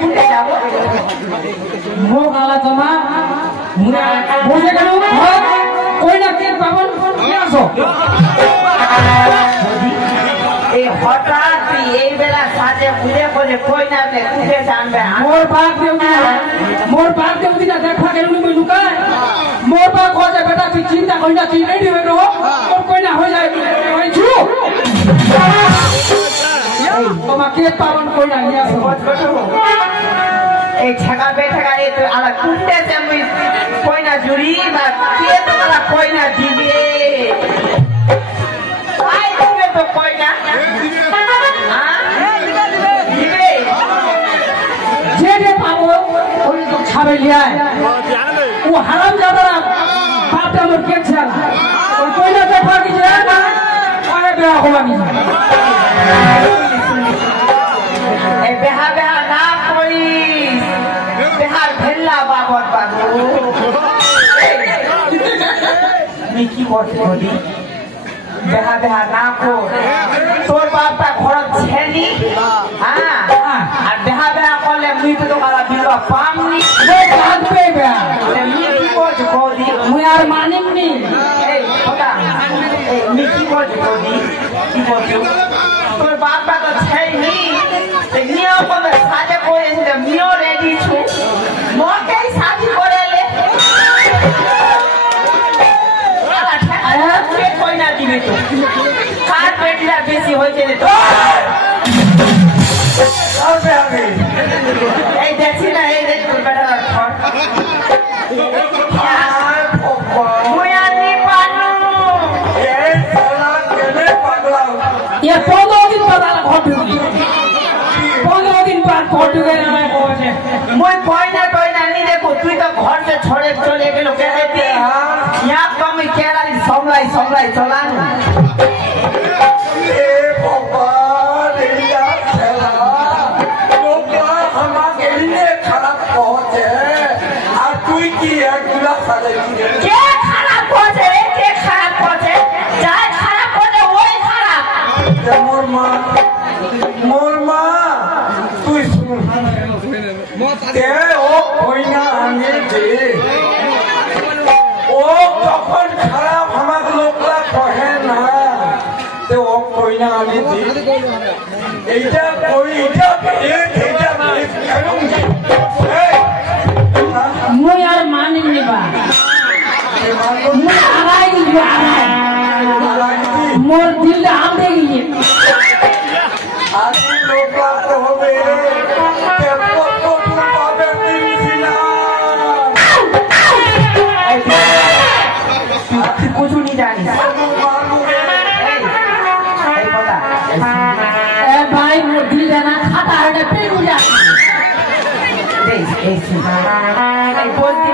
কুটে যাব মো গালা জমা মুরা বসে গেল কই না কে পাবন কি আসো এই হঠাৎ এই বেলা সাজে ঘুরে করে কই না তে কুটে জানবে মোর বাপ দেউদি না দেখা গেল মুই লুকায় মোর বাপ কো যে বেটা তুই চিন্তা কই না তুই রেডি হয়ে রো তোর কই না হয়ে যায় ওই ছু তোমা কে পাবন কই না নিয়া আসো এই ছাগা বেঠাগা এই তো আলা কুটে তে মুই কই না জুড়ি বা কে তো আলা কই না দিবে আই দিবে তো কই না দিবে যেটা পাবো ওই তো ছাবে লিয়ায় ও হারাম জাদারা বাপটা মোর কে ছাল ওই কইনা দেখা কি যে না আরে বেয়া হলা নি এই বেহা বেহা না করিস বেহার ভেল্লা বাবদ বাবু তুই কি করতে বলি বেহা বেহা না কর তোর বাপটা খরচ ছেনি হ্যাঁ আর বেহা বেহা করলে মুই তো তোকারা বিবা পামনি লাগবে বেয়া মুই কি করছি বৌদি মুই আর মানিমনি এই খোদা এই মুই কি করছি বৌদি কি করছি তোর বাপটা তো ছেনি নিয়ম করে সাজে করেছিল মিও রেডি ছু মকেই সাজি করেলে কই না দিবে তো কার পেটটা বেশি হয়েছে তো এই দেখছি না এই দেখ তোর বেটা ঘর মুই আনি পানু ये 15 दिन बाद आला घर ढुकी 15 दिन बाद घर ढुके ना कोसे मुई कोई ना नहीं देखो तू तो घर से छोड़े चले गेलो कहते यहाँ कम केरा समलाई चलान ए बाबा रेडिया चला लोका हमारे लिए खराब पहुंचे और तू की एक गुला साले के खराब पहुंचे जाए खराब पहुंचे वही खराब मोर माँ तू सुन ते ओ कोई ना आने दे ओ कफन खराब हमारे लोकला कहे ना ते ओ कोई ना आने दे এইটা कोई এইটা करूंगी मुई यार मानिमनी बा मुई आराई मोर दिल आम दे गई आदमी लोकला तो होवे ते तो पावे दिना कुछ नहीं जानी ए भाई मोर दिल जाना खाता है पे मुझे बोल दी